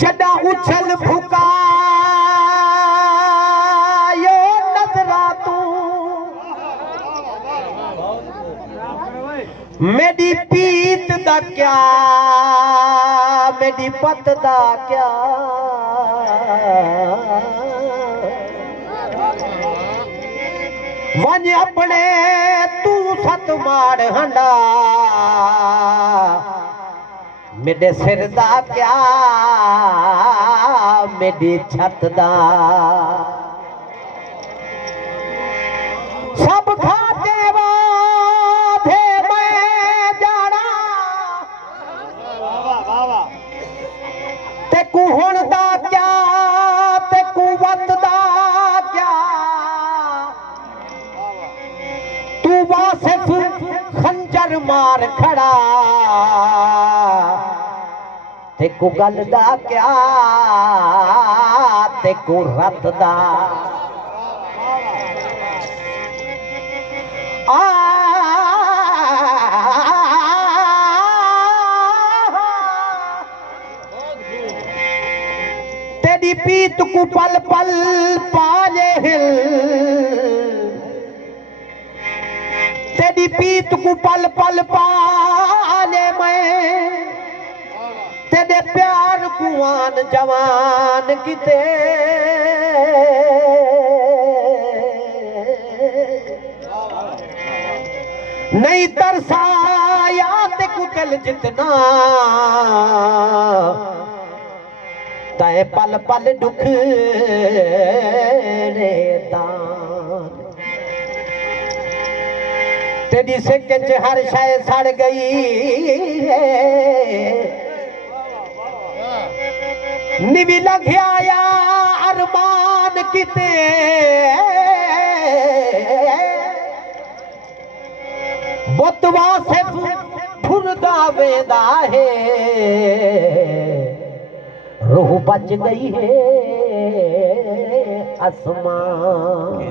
जदा उछल फुकायो नजरा तू मेरी पीत दा क्या मेरी पत दा क्या वंज अपने तू सत मार हंडा मेरे सिर दा क्या मेरी छत दा सब खाते वाधे मैं जाना ते कुहण दा क्या ते कुवत दा क्या तू वासिफ खंजर मार खड़ा ते को गल दा क्या ते को रत दा तेरी पीत को पल पल पाले हिल तेरी पीत को पल पल पाले मैं तेरे प्यार कुआन जवान किते नहीं तरसाया ते कुतल जितना तय पल पल दुख दान तेरी सिक्के च हर शय सड़ गई निवी लघिया अरमान किते बुतवा से फुरदा वेदा है रूह बच गई है आसमान